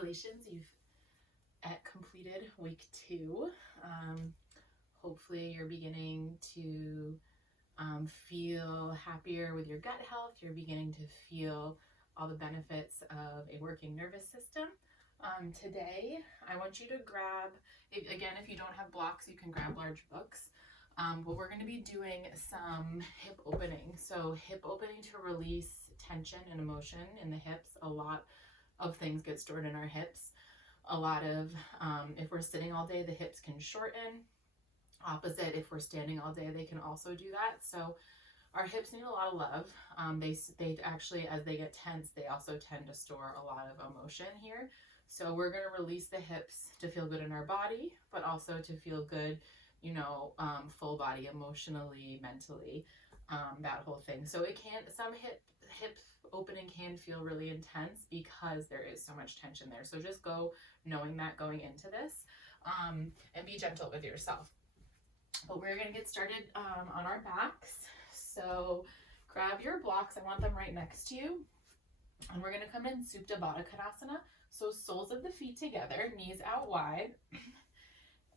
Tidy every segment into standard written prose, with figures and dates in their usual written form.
congratulations, you've completed week 2. Hopefully you're beginning to feel happier with your gut health. You're beginning to feel all the benefits of a working nervous system. Today, I want you to grab, if you don't have blocks, you can grab large books. But we're going to be doing some hip opening. So hip opening to release tension and emotion in the hips. A lot of things get stored in our hips. A lot of, if we're sitting all day, the hips can shorten. Opposite, if we're standing all day, they can also do that. So our hips need a lot of love. They actually, as they get tense, they also tend to store a lot of emotion here. So we're going to release the hips to feel good in our body, but also to feel good, full body, emotionally, mentally, that whole thing. So some hip opening can feel really intense because there is so much tension there. So just go knowing that going into this, and be gentle with yourself. But we're going to get started on our backs. So grab your blocks. I want them right next to you. And we're going to come in Supta Baddha Konasana. So soles of the feet together, knees out wide.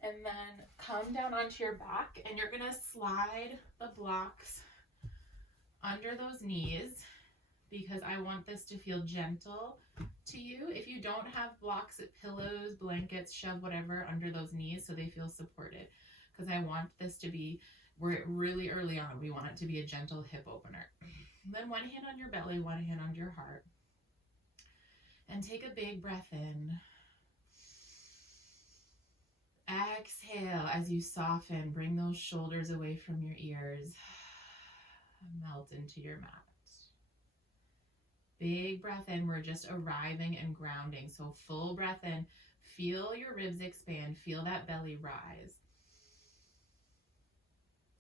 And then come down onto your back, and you're going to slide the blocks under those knees because I want this to feel gentle to you. If you don't have blocks, pillows, blankets, shove whatever under those knees so they feel supported. Because I want this to be, we're really early on, we want it to be a gentle hip opener. Then one hand on your belly, one hand on your heart. And take a big breath in. Exhale as you soften, bring those shoulders away from your ears. Melt into your mat. Big breath in, we're just arriving and grounding. So full breath in, feel your ribs expand, feel that belly rise.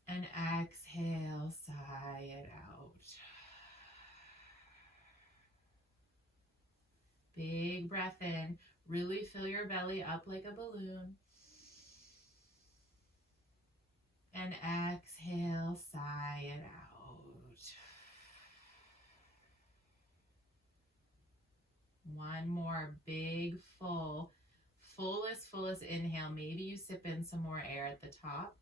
And exhale, sigh it out. Big breath in, really fill your belly up like a balloon. And exhale, sigh it out. One more big, fullest inhale. Maybe you sip in some more air at the top.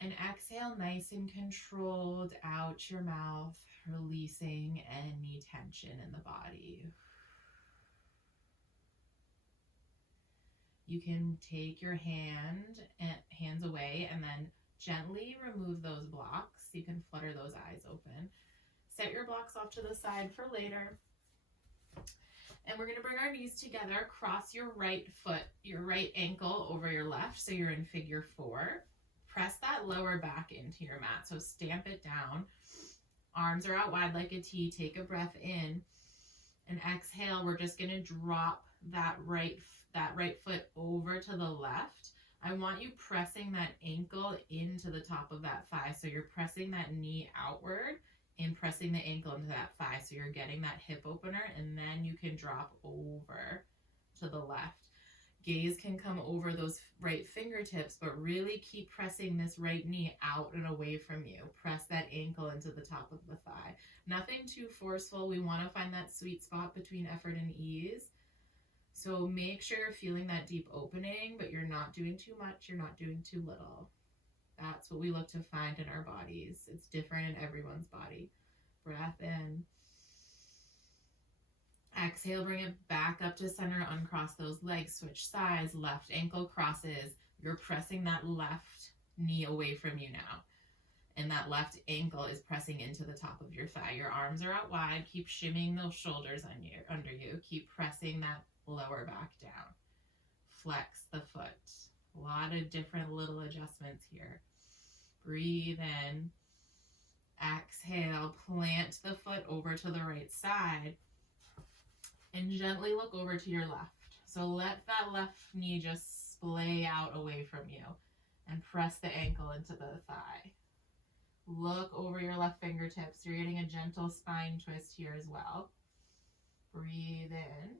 And exhale, nice and controlled out your mouth, releasing any tension in the body. You can take your hands away and then gently remove those blocks. You can flutter those eyes open. Set your blocks off to the side for later. And we're going to bring our knees together. Cross your right foot, your right ankle over your left, so you're in figure 4. Press that lower back into your mat, so stamp it down. Arms are out wide like a T. Take a breath in. And exhale, we're just going to drop that right foot over to the left. I want you pressing that ankle into the top of that thigh. So you're pressing that knee outward and pressing the ankle into that thigh. So you're getting that hip opener, and then you can drop over to the left. Gaze can come over those right fingertips, but really keep pressing this right knee out and away from you. Press that ankle into the top of the thigh. Nothing too forceful. We want to find that sweet spot between effort and ease. So make sure you're feeling that deep opening, but you're not doing too much. You're not doing too little. That's what we look to find in our bodies. It's different in everyone's body. Breath in. Exhale, bring it back up to center, uncross those legs, switch sides, left ankle crosses. You're pressing that left knee away from you now. And that left ankle is pressing into the top of your thigh. Your arms are out wide. Keep shimmying those shoulders under you. Keep pressing that lower back down. Flex the foot. A lot of different little adjustments here. Breathe in. Exhale, plant the foot over to the right side. And gently look over to your left. So let that left knee just splay out away from you. And press the ankle into the thigh. Look over your left fingertips. You're getting a gentle spine twist here as well. Breathe in.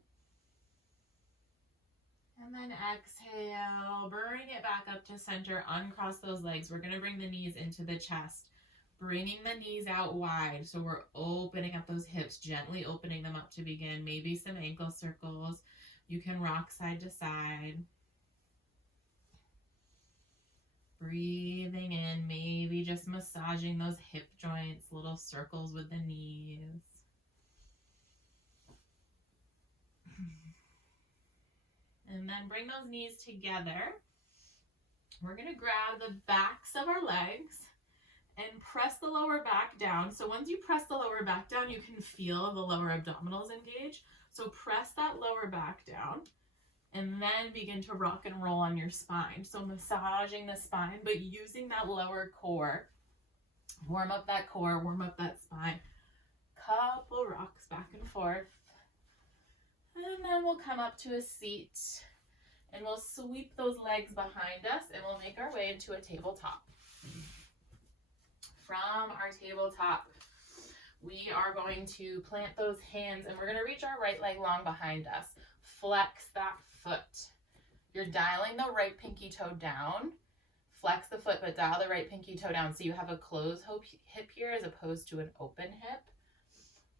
And then exhale. Bring it back up to center. Uncross those legs. We're going to bring the knees into the chest. bringing the knees out wide. So we're opening up those hips, gently opening them up to begin. Maybe some ankle circles. You can rock side to side. Breathing in, maybe just massaging those hip joints, little circles with the knees. And then bring those knees together. We're going to grab the backs of our legs and press the lower back down. So once you press the lower back down, you can feel the lower abdominals engage. So press that lower back down and then begin to rock and roll on your spine. So massaging the spine, but using that lower core. Warm up that core, warm up that spine. Couple rocks back and forth. And then we'll come up to a seat and we'll sweep those legs behind us and we'll make our way into a tabletop. From our tabletop, we are going to plant those hands and we're going to reach our right leg long behind us. Flex that foot. You're dialing the right pinky toe down. Flex the foot, but dial the right pinky toe down so you have a closed hip here as opposed to an open hip.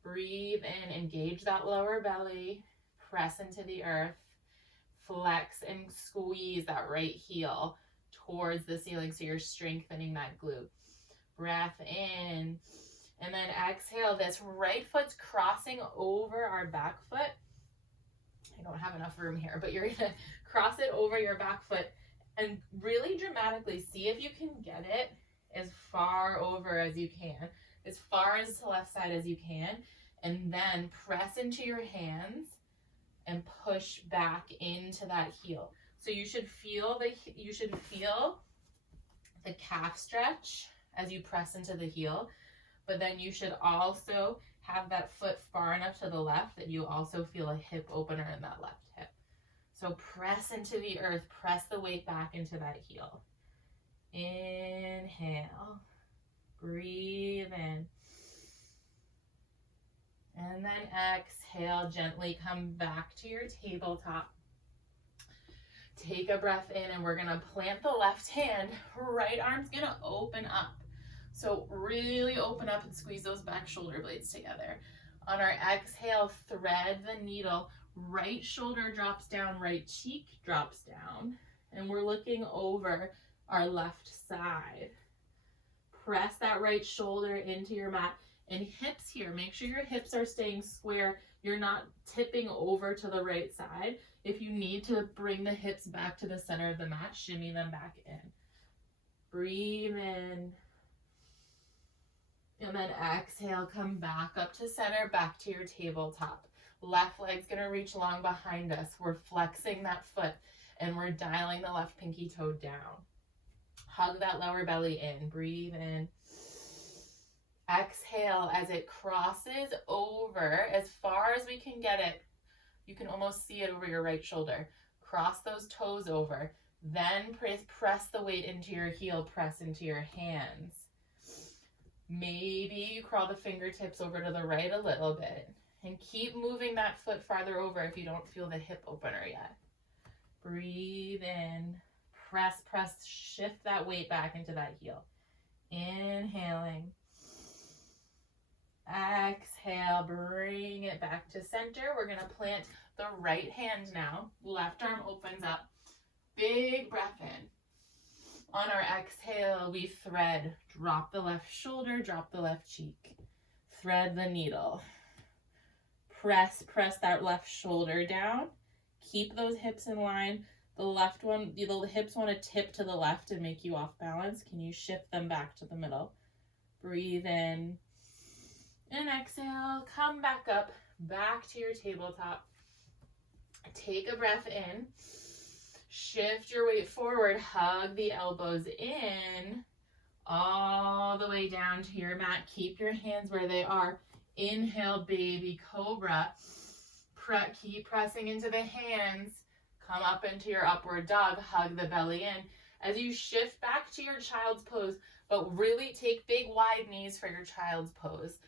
Breathe in, engage that lower belly. Press into the earth, flex and squeeze that right heel towards the ceiling so you're strengthening that glute. Breath in, and then exhale. This right foot's crossing over our back foot. I don't have enough room here, but you're gonna cross it over your back foot and really dramatically see if you can get it as far over as you can, as far as to the left side as you can, and then press into your hands and push back into that heel. So you should feel the calf stretch as you press into the heel, but then you should also have that foot far enough to the left that you also feel a hip opener in that left hip. So press into the earth, press the weight back into that heel. Inhale, breathe in. And then exhale, gently come back to your tabletop. Take a breath in and we're gonna plant the left hand, right arm's gonna open up. So really open up and squeeze those back shoulder blades together. On our exhale, thread the needle, right shoulder drops down, right cheek drops down, and we're looking over our left side. Press that right shoulder into your mat. And hips here, make sure your hips are staying square. You're not tipping over to the right side. If you need to bring the hips back to the center of the mat, shimmy them back in. Breathe in. And then exhale, come back up to center, back to your tabletop. Left leg's gonna reach long behind us. We're flexing that foot and we're dialing the left pinky toe down. Hug that lower belly in, breathe in. Exhale as it crosses over as far as we can get it. You can almost see it over your right shoulder. Cross those toes over. Then press the weight into your heel, press into your hands. Maybe you crawl the fingertips over to the right a little bit. And keep moving that foot farther over if you don't feel the hip opener yet. Breathe in. Press, shift that weight back into that heel. Inhaling. Exhale, bring it back to center. We're going to plant the right hand now. Left arm opens up. Big breath in. On our exhale, we thread. Drop the left shoulder, drop the left cheek. Thread the needle. Press that left shoulder down. Keep those hips in line. The hips want to tip to the left and make you off balance. Can you shift them back to the middle? Breathe in. And exhale, come back up, back to your tabletop. Take a breath in. Shift your weight forward, hug the elbows in, all the way down to your mat. Keep your hands where they are. Inhale, baby cobra. Keep pressing into the hands. Come up into your upward dog, hug the belly in. As you shift back to your child's pose, but really take big wide knees for your child's pose.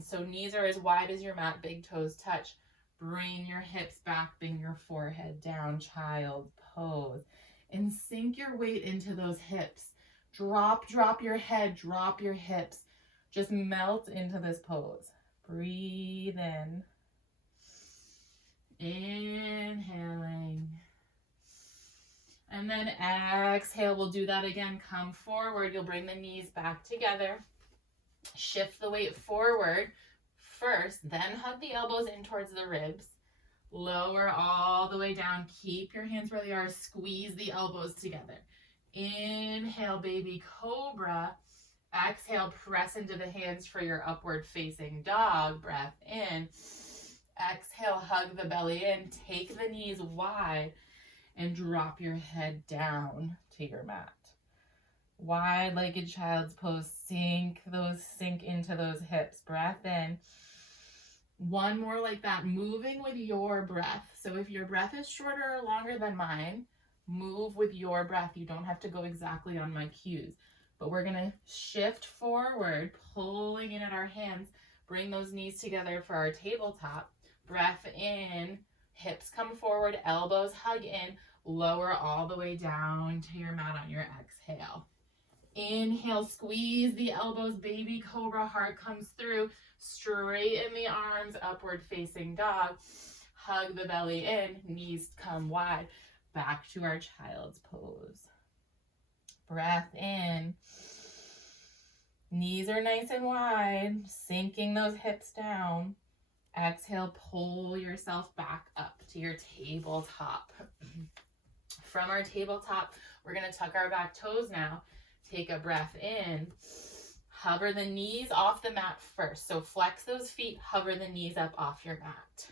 So knees are as wide as your mat, big toes touch. Bring your hips back, bring your forehead down, child pose. And sink your weight into those hips. Drop your head, drop your hips. Just melt into this pose. Breathe in. Inhaling. And then exhale. We'll do that again. Come forward. You'll bring the knees back together. Shift the weight forward first, then hug the elbows in towards the ribs. Lower all the way down. Keep your hands where they are. Squeeze the elbows together. Inhale, baby cobra. Exhale, press into the hands for your upward facing dog. Breath in. Exhale, hug the belly in. Take the knees wide and drop your head down to your mat. Wide-legged child's pose. Sink into those hips. Breath in. One more like that, moving with your breath. So if your breath is shorter or longer than mine, move with your breath. You don't have to go exactly on my cues. But we're going to shift forward, pulling in at our hands. Bring those knees together for our tabletop. Breath in, hips come forward, elbows hug in, lower all the way down to your mat on your exhale. Inhale, squeeze the elbows, baby cobra, heart comes through. Straighten the arms, upward facing dog. Hug the belly in, knees come wide. Back to our child's pose. Breath in. Knees are nice and wide, sinking those hips down. Exhale, pull yourself back up to your tabletop. From our tabletop, we're going to tuck our back toes now. Take a breath in. Hover the knees off the mat first. So flex those feet, hover the knees up off your mat.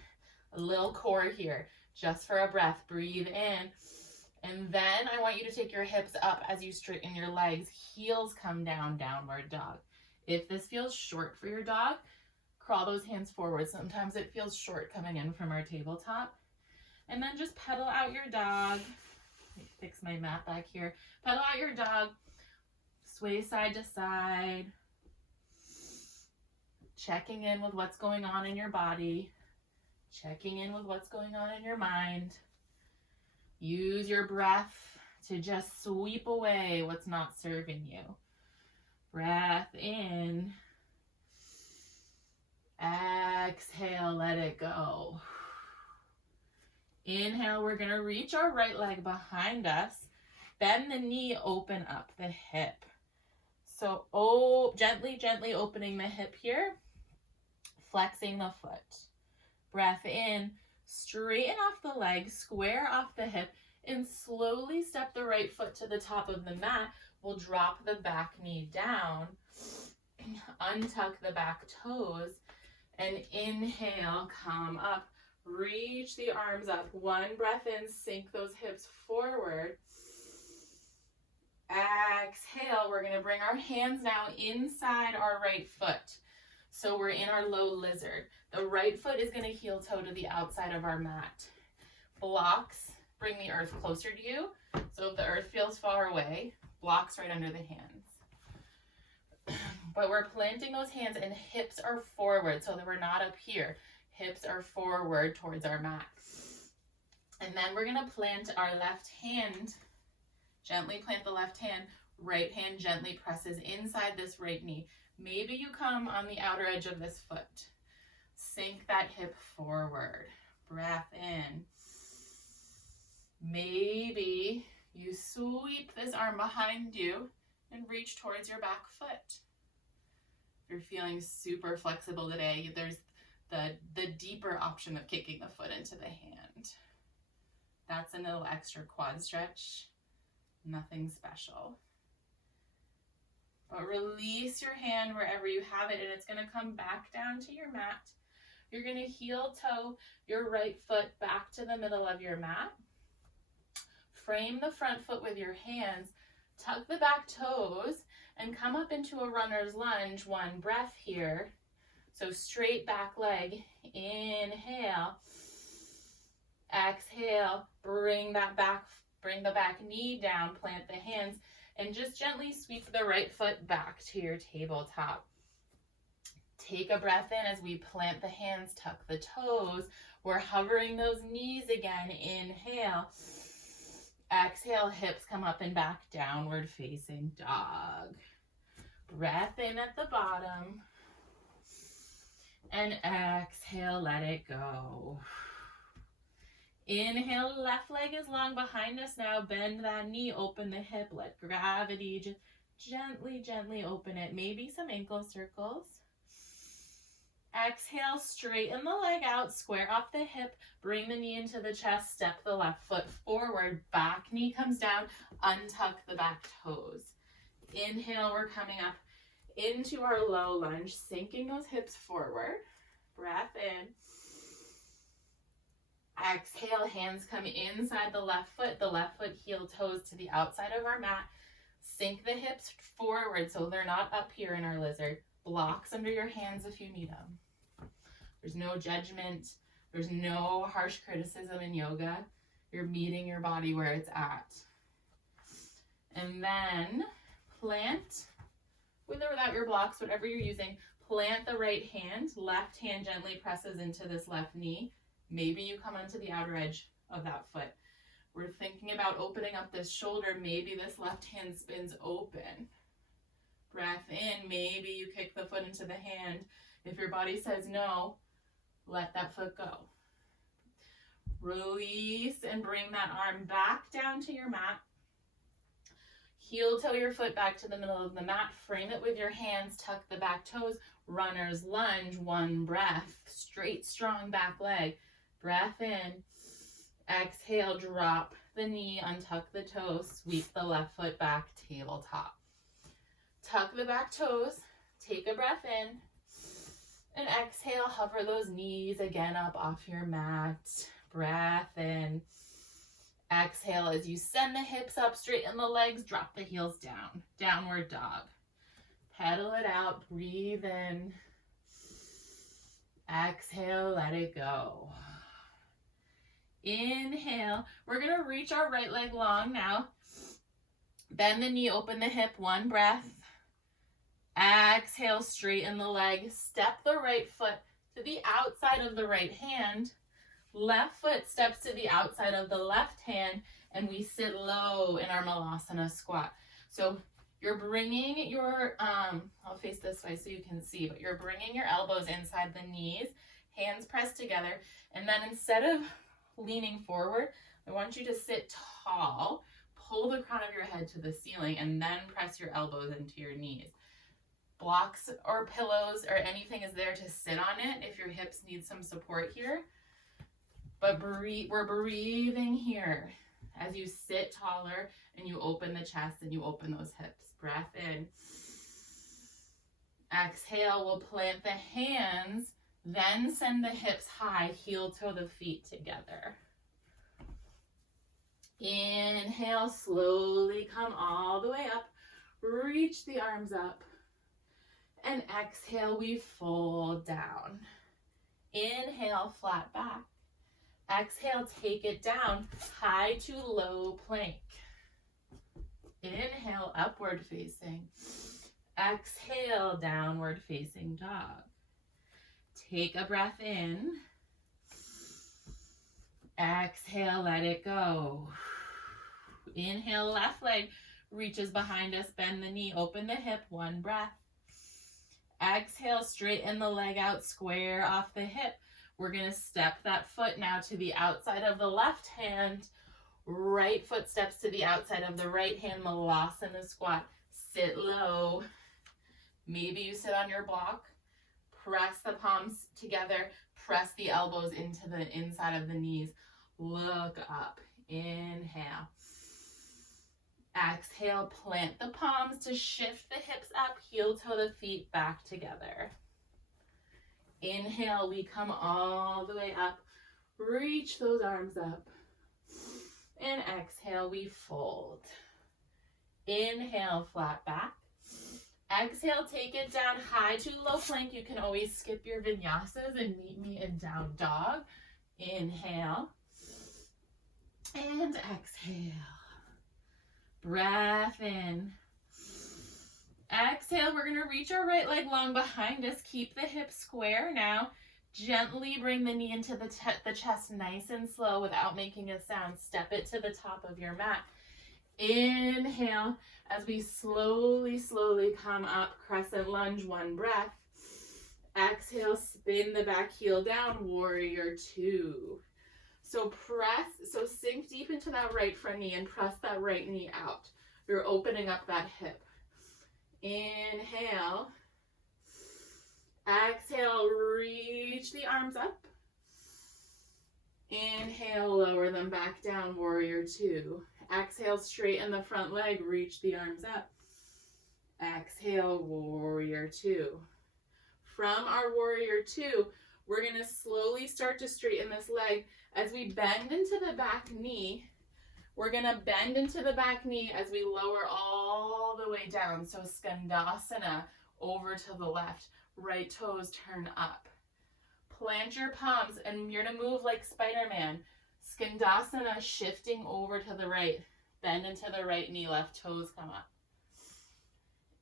A little core here, just for a breath. Breathe in. And then I want you to take your hips up as you straighten your legs. Heels come down, downward dog. If this feels short for your dog, crawl those hands forward. Sometimes it feels short coming in from our tabletop. And then just pedal out your dog. Let me fix my mat back here. Pedal out your dog. Sway side to side. Checking in with what's going on in your body. Checking in with what's going on in your mind. Use your breath to just sweep away what's not serving you. Breath in. Exhale, let it go. Inhale, we're going to reach our right leg behind us. Bend the knee, open up the hip. So gently opening the hip here. Flexing the foot. Breath in. Straighten off the leg, square off the hip, and slowly step the right foot to the top of the mat. We'll drop the back knee down, untuck the back toes, and inhale, come up. Reach the arms up. One breath in, sink those hips forward. Exhale, we're going to bring our hands now inside our right foot. So we're in our low lizard. The right foot is going to heel toe to the outside of our mat. Blocks bring the earth closer to you. So if the earth feels far away, blocks right under the hands. But we're planting those hands and hips are forward so that we're not up here. Hips are forward towards our mat. And then we're going to plant our left hand. Gently plant the left hand. Right hand gently presses inside this right knee. Maybe you come on the outer edge of this foot. Sink that hip forward. Breath in. Maybe you sweep this arm behind you and reach towards your back foot. If you're feeling super flexible today, there's the deeper option of kicking the foot into the hand. That's a little extra quad stretch. Nothing special. But release your hand wherever you have it, and it's going to come back down to your mat. You're going to heel toe your right foot back to the middle of your mat. Frame the front foot with your hands. Tuck the back toes and come up into a runner's lunge. One breath here. So straight back leg. Inhale. Exhale. Bring the back knee down. Plant the hands. And just gently sweep the right foot back to your tabletop. Take a breath in as we plant the hands, tuck the toes. We're hovering those knees again. Inhale. Exhale, hips come up and back, downward facing dog. Breath in at the bottom. And exhale, let it go. Inhale, left leg is long behind us now. Bend that knee, open the hip, let gravity just gently open it. Maybe some ankle circles. Exhale, straighten the leg out, square off the hip, bring the knee into the chest, step the left foot forward, back knee comes down, untuck the back toes. Inhale, we're coming up into our low lunge, sinking those hips forward. Breath in. Exhale, hands come inside the left foot heel toes to the outside of our mat. Sink the hips forward so they're not up here in our lizard. Blocks under your hands if you need them. There's no judgment. There's no harsh criticism in yoga. You're meeting your body where it's at. And then plant, with or without your blocks, whatever you're using, plant the right hand. Left hand gently presses into this left knee. Maybe you come onto the outer edge of that foot. We're thinking about opening up this shoulder. Maybe this left hand spins open. Breath in. Maybe you kick the foot into the hand. If your body says no, let that foot go. Release and bring that arm back down to your mat. Heel toe your foot back to the middle of the mat. Frame it with your hands. Tuck the back toes. Runner's lunge. One breath. Straight, strong back leg. Breath in. Exhale, drop the knee, untuck the toes, sweep the left foot back, tabletop. Tuck the back toes, take a breath in, and exhale, hover those knees again up off your mat. Breath in. Exhale as you send the hips up, straighten the legs, drop the heels down. Downward dog. Pedal it out, breathe in. Exhale, let it go. Inhale. We're going to reach our right leg long now. Bend the knee, open the hip, one breath. Exhale, straighten the leg. Step the right foot to the outside of the right hand. Left foot steps to the outside of the left hand, and we sit low in our Malasana squat. So you're bringing your, I'll face this way so you can see, but you're bringing your elbows inside the knees, hands pressed together, and then instead of leaning forward, I want you to sit tall, pull the crown of your head to the ceiling, and then press your elbows into your knees. Blocks or pillows or anything is there to sit on it if your hips need some support here. But we're breathing here as you sit taller and you open the chest and you open those hips. Breath in. Exhale, we'll plant the hands. Then send the hips high, heel toe the feet together. Inhale, slowly come all the way up. Reach the arms up. And exhale, we fold down. Inhale, flat back. Exhale, take it down, high to low plank. Inhale, upward facing. Exhale, downward facing dog. Take a breath in. Exhale, let it go. Inhale, left leg reaches behind us, bend the knee, open the hip, one breath. Exhale, straighten the leg out, square off the hip. We're going to step that foot now to the outside of the left hand. Right foot steps to the outside of the right hand, Malasana squat. Sit low. Maybe you sit on your block. Press the palms together. Press the elbows into the inside of the knees. Look up. Inhale. Exhale, plant the palms to shift the hips up. Heel toe the feet back together. Inhale, we come all the way up. Reach those arms up. And exhale, we fold. Inhale, flat back. Exhale, take it down high to low plank. You can always skip your vinyasas and meet me in down dog. Inhale. And exhale. Breath in. Exhale, we're going to reach our right leg long behind us. Keep the hips square now. Gently bring the knee into the chest nice and slow without making a sound. Step it to the top of your mat. Inhale as we slowly come up, crescent lunge, 1 breath. Exhale, spin the back heel down, warrior 2. So sink deep into that right front knee and press that right knee out. You're opening up that hip. Inhale. Exhale, reach the arms up. Inhale, lower them back down, warrior 2. Exhale, straighten the front leg, reach the arms up. Exhale, warrior 2. From our warrior 2, we're going to slowly start to straighten this leg as we bend into the back knee. We're going to bend into the back knee as we lower all the way down. So Skandasana, over to the left, right toes turn up. Plant your palms and you're going to move like Spider-Man. Skandasana, shifting over to the right. Bend into the right knee, left toes come up.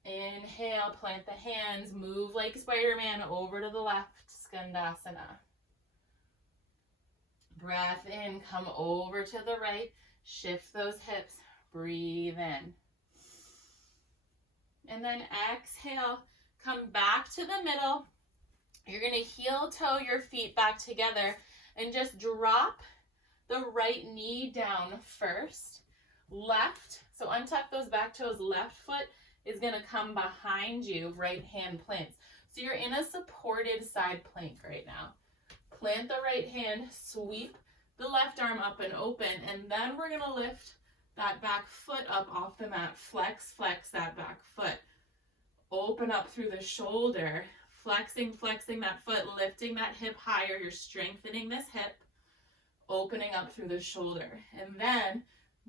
Inhale, plant the hands, move like Spider-Man over to the left, Skandasana. Breath in, come over to the right, shift those hips, breathe in. And then exhale, come back to the middle. You're going to heel toe your feet back together and just drop the right knee down first. Left, so untuck those back toes, left foot is going to come behind you, right hand plants. So you're in a supported side plank right now. Plant the right hand, sweep the left arm up and open, and then we're going to lift that back foot up off the mat. Flex that back foot. Open up through the shoulder, flexing that foot, lifting that hip higher. You're strengthening this hip, opening up through the shoulder. And then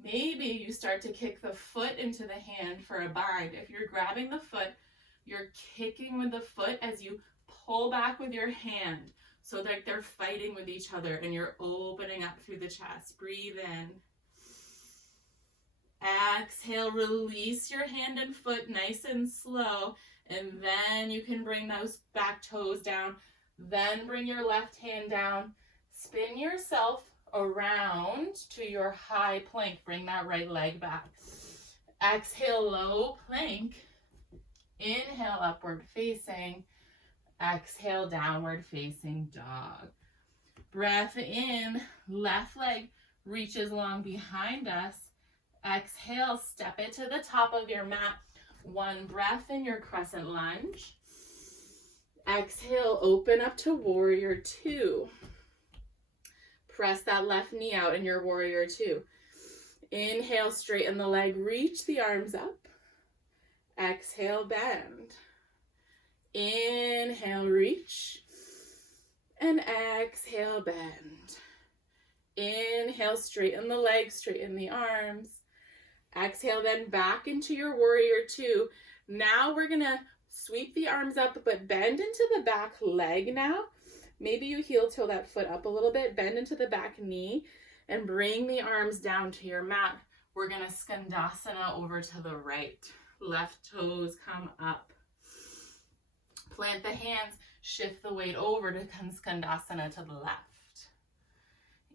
maybe you start to kick the foot into the hand for a bind. If you're grabbing the foot, you're kicking with the foot as you pull back with your hand so that they're fighting with each other and you're opening up through the chest. Breathe in. Exhale, release your hand and foot nice and slow, and then you can bring those back toes down. Then bring your left hand down. Spin yourself around to your high plank. Bring that right leg back. Exhale, low plank. Inhale, upward facing. Exhale, downward facing dog. Breath in, left leg reaches long behind us. Exhale, step it to the top of your mat. 1 breath in your crescent lunge. Exhale, open up to warrior 2. Press that left knee out in your warrior 2. Inhale, straighten the leg, reach the arms up. Exhale, bend. Inhale, reach. And exhale, bend. Inhale, straighten the legs, straighten the arms. Exhale, then back into your warrior 2. Now we're going to sweep the arms up, but bend into the back leg now. Maybe you heel toe that foot up a little bit, bend into the back knee, and bring the arms down to your mat. We're going to Skandasana over to the right. Left toes come up. Plant the hands, shift the weight over to Skandasana to the left.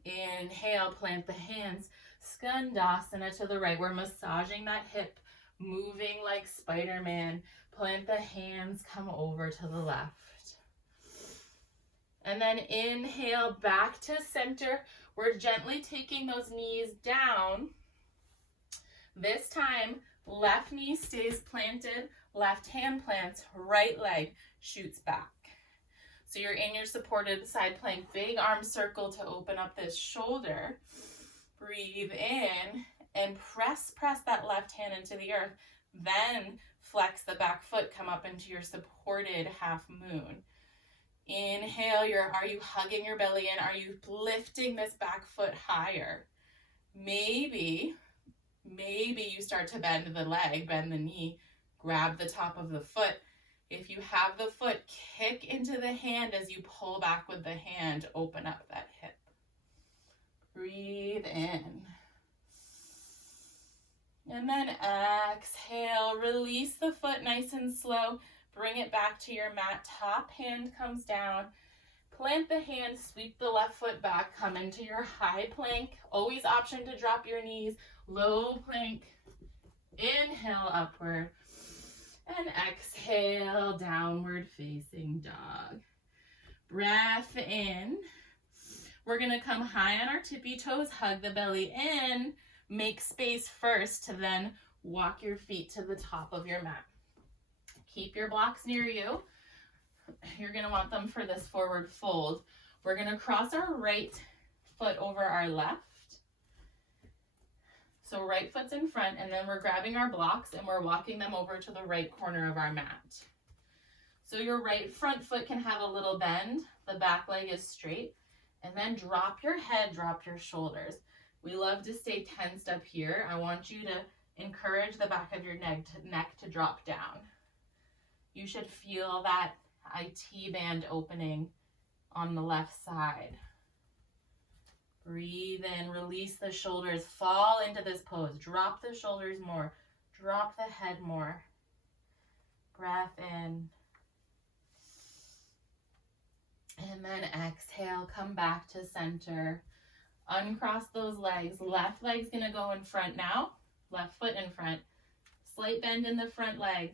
Inhale, plant the hands, Skandasana to the right. We're massaging that hip, moving like Spider-Man. Plant the hands, come over to the left. And then inhale, back to center. We're gently taking those knees down. This time, left knee stays planted, left hand plants, right leg shoots back. So you're in your supported side plank, big arm circle to open up this shoulder. Breathe in and press that left hand into the earth. Then flex the back foot, come up into your supported half moon. Inhale, are you hugging your belly in? Are you lifting this back foot higher? Maybe you start to bend the leg, bend the knee, grab the top of the foot. If you have the foot, kick into the hand as you pull back with the hand, open up that hip. Breathe in. And then exhale, release the foot nice and slow. Bring it back to your mat. Top hand comes down. Plant the hand, sweep the left foot back, come into your high plank. Always option to drop your knees. Low plank. Inhale, upward. And exhale, downward facing dog. Breath in. We're going to come high on our tippy toes, hug the belly in, make space first to then walk your feet to the top of your mat. Keep your blocks near you. You're going to want them for this forward fold. We're going to cross our right foot over our left. So right foot's in front, and then we're grabbing our blocks and we're walking them over to the right corner of our mat. So your right front foot can have a little bend. The back leg is straight. And then drop your head, drop your shoulders. We love to stay tensed up here. I want you to encourage the back of your neck to drop down. You should feel that IT band opening on the left side. Breathe in, release the shoulders, fall into this pose. Drop the shoulders more, drop the head more. Breath in. And then exhale, come back to center. Uncross those legs. Left leg's gonna go in front now. Left foot in front. Slight bend in the front leg.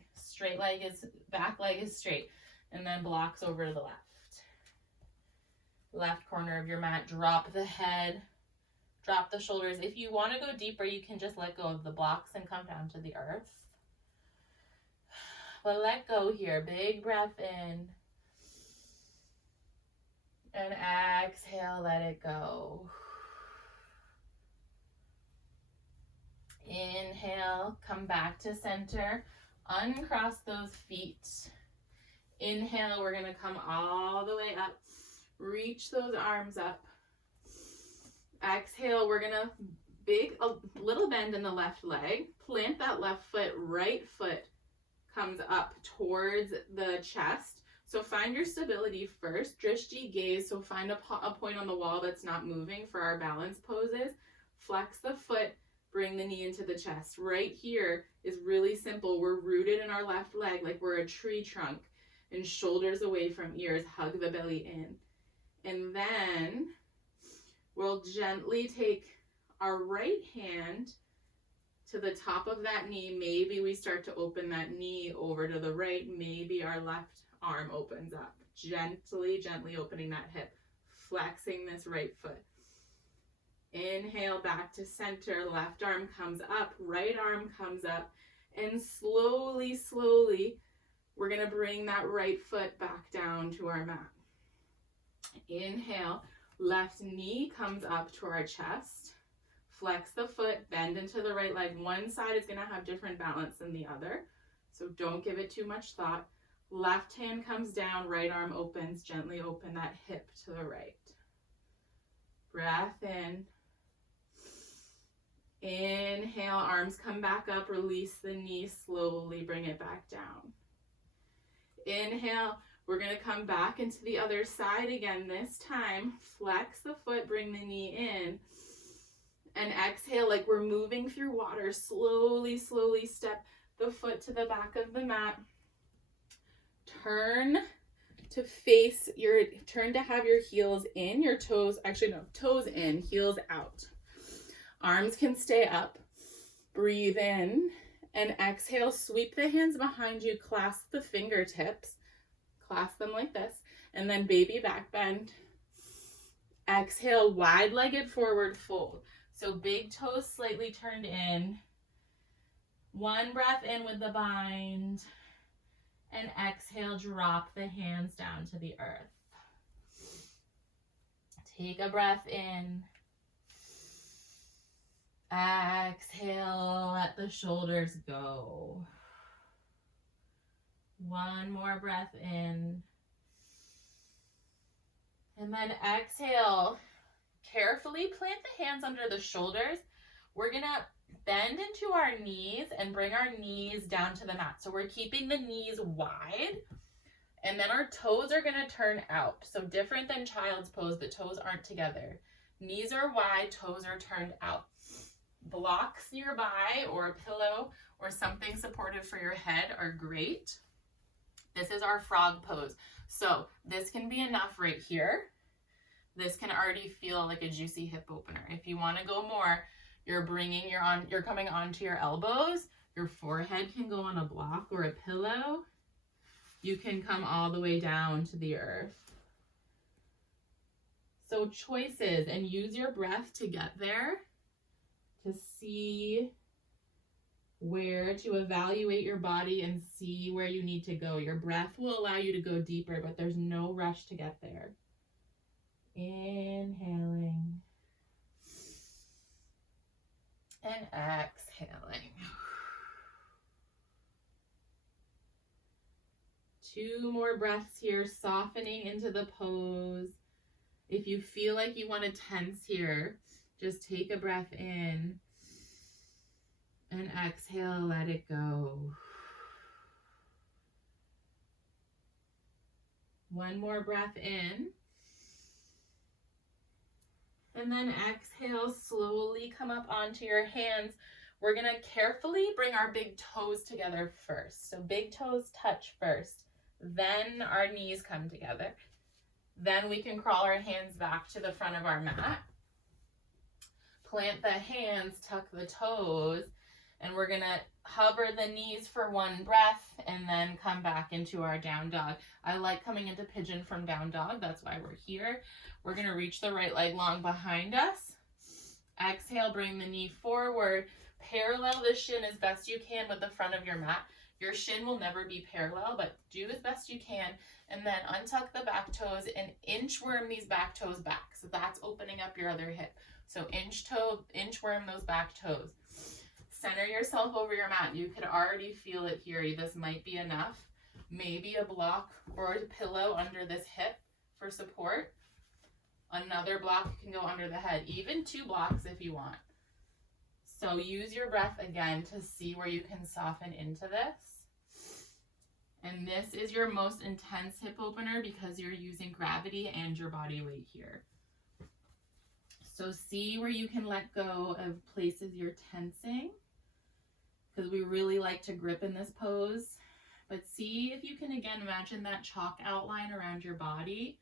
Back leg is straight. And then blocks over to the left. Left corner of your mat, drop the head, drop the shoulders. If you want to go deeper, you can just let go of the blocks and come down to the earth. But let go here. Big breath in. And exhale, let it go. Inhale, come back to center. Uncross those feet. Inhale, we're going to come all the way up. Reach those arms up. Exhale, we're going to a little bend in the left leg. Plant that left foot. Right foot comes up towards the chest. So find your stability first. Drishti gaze, so find a point on the wall that's not moving for our balance poses. Flex the foot, bring the knee into the chest. Right here is really simple. We're rooted in our left leg like we're a tree trunk, and shoulders away from ears, hug the belly in. And then we'll gently take our right hand to the top of that knee. Maybe we start to open that knee over to the right. Maybe our left arm opens up. Gently opening that hip, flexing this right foot. Inhale, back to center. Left arm comes up, right arm comes up, and slowly, we're going to bring that right foot back down to our mat. Inhale, left knee comes up to our chest. Flex the foot, bend into the right leg. One side is going to have different balance than the other, so don't give it too much thought. Left hand comes down, right arm opens. Gently open that hip to the right. Breath in. Inhale, arms come back up, release the knee, slowly bring it back down. Inhale, we're going to come back into the other side again. This time, flex the foot, bring the knee in. And exhale like we're moving through water. Slowly step the foot to the back of the mat. Turn to have your heels in, your toes, toes in, heels out. Arms can stay up. Breathe in and exhale. Sweep the hands behind you, clasp the fingertips, clasp them like this, and then baby back bend. Exhale, wide-legged forward fold. So big toes slightly turned in. One breath in with the bind. And exhale, drop the hands down to the earth. Take a breath in. Exhale, let the shoulders go. One more breath in. And then exhale. Carefully plant the hands under the shoulders. We're going to bend into our knees and bring our knees down to the mat. So we're keeping the knees wide, and then our toes are going to turn out. So different than child's pose, the toes aren't together. Knees are wide, toes are turned out. Blocks nearby or a pillow or something supportive for your head are great. This is our frog pose. So this can be enough right here. This can already feel like a juicy hip opener. If you want to go more, you're coming onto your elbows. Your forehead can go on a block or a pillow. You can come all the way down to the earth. So choices, and use your breath to get there, to see where to evaluate your body and see where you need to go. Your breath will allow you to go deeper, but there's no rush to get there. Inhaling and exhaling. 2 more breaths here, softening into the pose. If you feel like you want to tense here, just take a breath in and exhale, let it go. 1 more breath in. And then exhale, slowly come up onto your hands. We're going to carefully bring our big toes together first. So big toes touch first. Then our knees come together. Then we can crawl our hands back to the front of our mat. Plant the hands, tuck the toes, and we're going to hover the knees for 1 breath and then come back into our down dog. I like coming into pigeon from down dog. That's why we're here. We're going to reach the right leg long behind us. Exhale, bring the knee forward. Parallel the shin as best you can with the front of your mat. Your shin will never be parallel, but do as best you can. And then untuck the back toes and inchworm these back toes back. So that's opening up your other hip. So inchworm those back toes. Center yourself over your mat. You could already feel it here. This might be enough. Maybe a block or a pillow under this hip for support. Another block can go under the head. Even 2 blocks if you want. So use your breath again to see where you can soften into this. And this is your most intense hip opener because you're using gravity and your body weight here. So see where you can let go of places you're tensing, because we really like to grip in this pose. But see if you can again imagine that chalk outline around your body.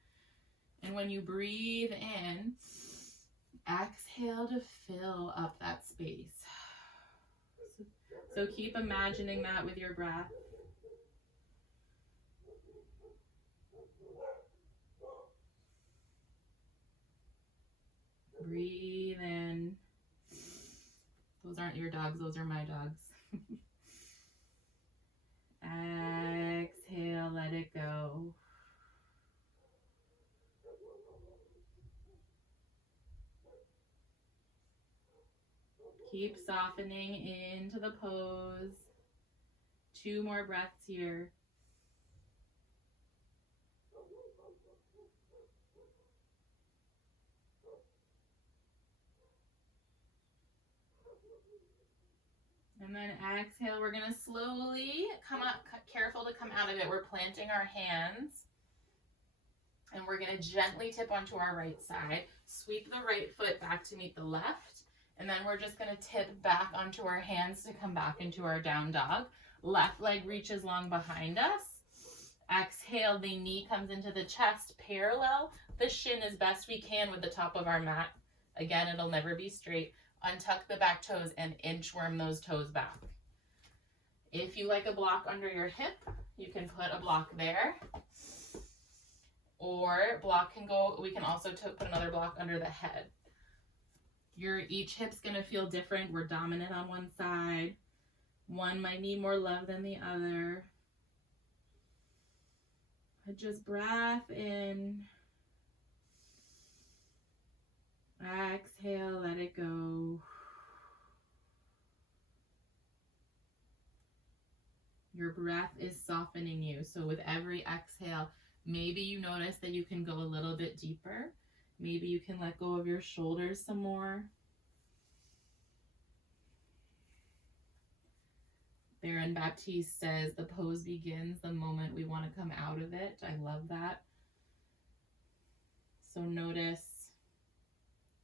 And when you breathe in, exhale to fill up that space. So keep imagining that with your breath. Breathe in. Those aren't your dogs, those are my dogs. Exhale, let it go. Keep softening into the pose. 2 more breaths here. And then exhale, we're going to slowly come up, careful to come out of it. We're planting our hands. And we're going to gently tip onto our right side. Sweep the right foot back to meet the left. And then we're just going to tip back onto our hands to come back into our down dog. Left leg reaches long behind us. Exhale, the knee comes into the chest, parallel the shin as best we can with the top of our mat. Again, it'll never be straight. Untuck the back toes and inchworm those toes back. If you like a block under your hip, you can put a block there. Or block can go, we can also put another block under the head. Each hip's going to feel different. We're dominant on one side. One might need more love than the other. But just breath in. Exhale, let it go. Your breath is softening you. So with every exhale, maybe you notice that you can go a little bit deeper. Maybe you can let go of your shoulders some more. Baron Baptiste says the pose begins the moment we want to come out of it. I love that. So notice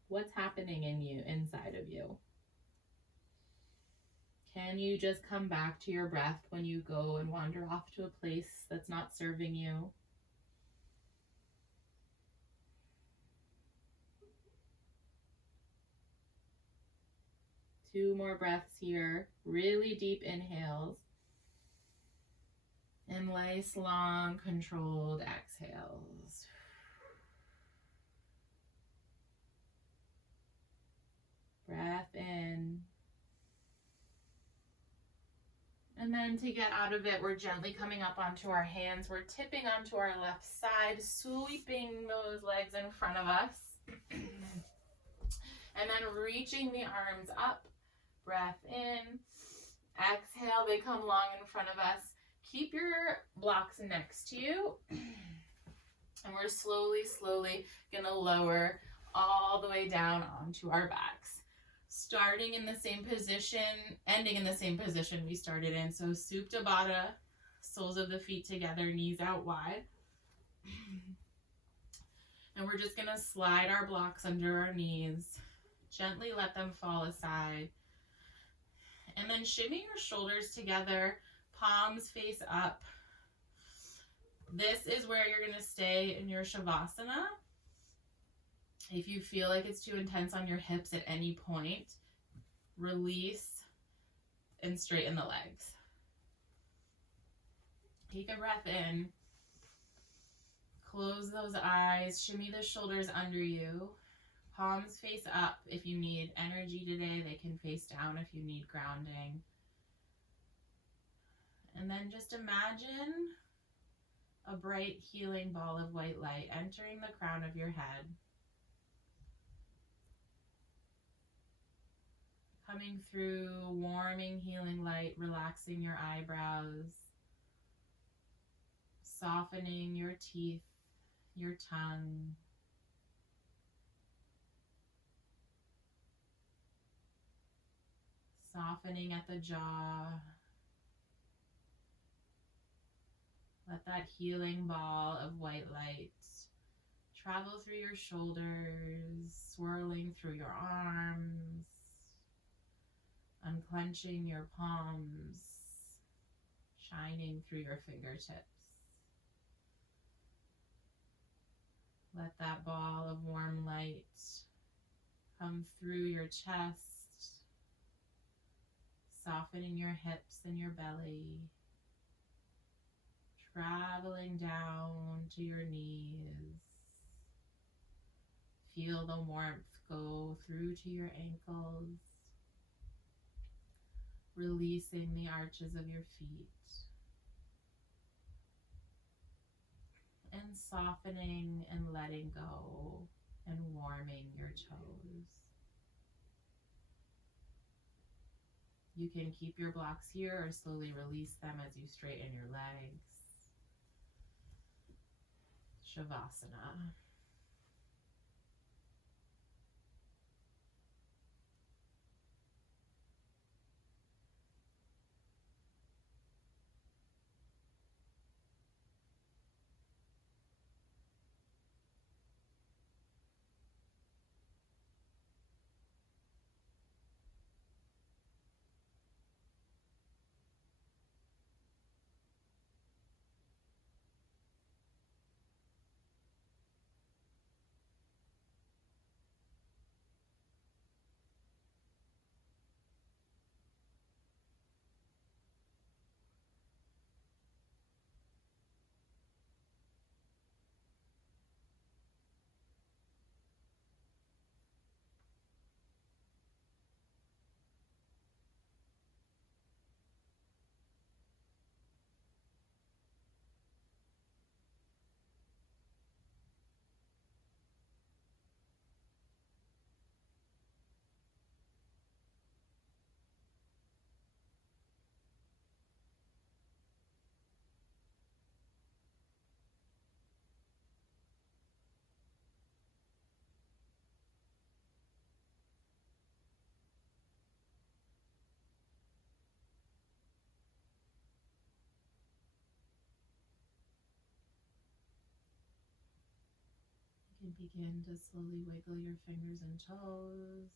what's happening in you, inside of you. Can you just come back to your breath when you go and wander off to a place that's not serving you? Two more breaths here. Really deep inhales. And nice, long, controlled exhales. Breath in. And then to get out of it, we're gently coming up onto our hands. We're tipping onto our left side, sweeping those legs in front of us. And then reaching the arms up. Breath in. Exhale, they come long in front of us. Keep your blocks next to you. And we're slowly gonna lower all the way down onto our backs. Starting in the same position, ending in the same position we started in. So Supta Baddha, soles of the feet together, knees out wide. And we're just gonna slide our blocks under our knees. Gently let them fall aside. And then shimmy your shoulders together, palms face up. This is where you're gonna stay in your Shavasana. If you feel like it's too intense on your hips at any point, release and straighten the legs. Take a breath in. Close those eyes. Shimmy the shoulders under you. Palms face up if you need energy today. They can face down if you need grounding. And then just imagine a bright healing ball of white light entering the crown of your head. Coming through, warming, healing light, relaxing your eyebrows, softening your teeth, your tongue. Softening at the jaw. Let that healing ball of white light travel through your shoulders, swirling through your arms, unclenching your palms, shining through your fingertips. Let that ball of warm light come through your chest, softening your hips and your belly, traveling down to your knees. Feel the warmth go through to your ankles, releasing the arches of your feet, and softening and letting go and warming your toes. You can keep your blocks here or slowly release them as you straighten your legs. Shavasana. You can begin to slowly wiggle your fingers and toes.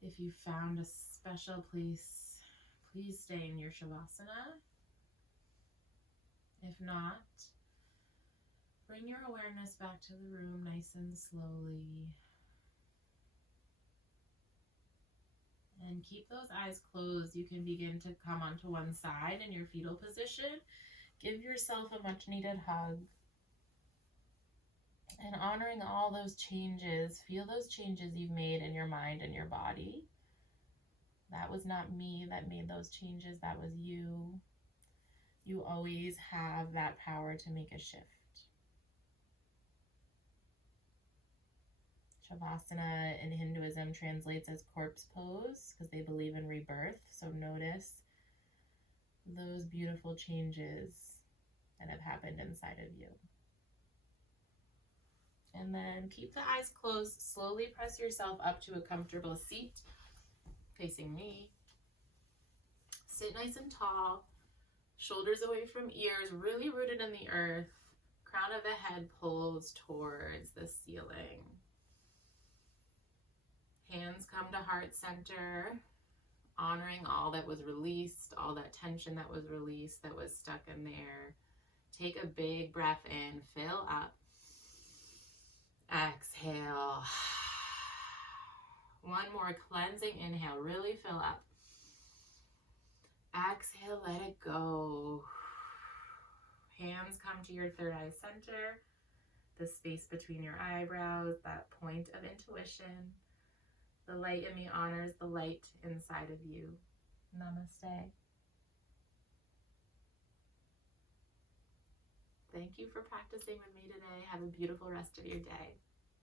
If you found a special place please stay in your Shavasana. If not, bring your awareness back to the room nice and slowly. And keep those eyes closed. You can begin to come onto one side in your fetal position. Give yourself a much needed hug. And honoring all those changes, feel those changes you've made in your mind and your body. That was not me that made those changes, that was you. You always have that power to make a shift. Shavasana in Hinduism translates as corpse pose because they believe in rebirth. So notice those beautiful changes that have happened inside of you. And then keep the eyes closed. Slowly press yourself up to a comfortable seat facing me. Sit nice and tall. Shoulders away from ears, really rooted in the earth. Crown of the head pulls towards the ceiling. Hands come to heart center, honoring all that was released, all that tension that was released, that was stuck in there. Take a big breath in, fill up. Exhale. One more cleansing inhale, really fill up. Exhale, let it go. Hands come to your third eye center, the space between your eyebrows, that point of intuition. The light in me honors the light inside of you. Namaste. Thank you for practicing with me today. Have a beautiful rest of your day.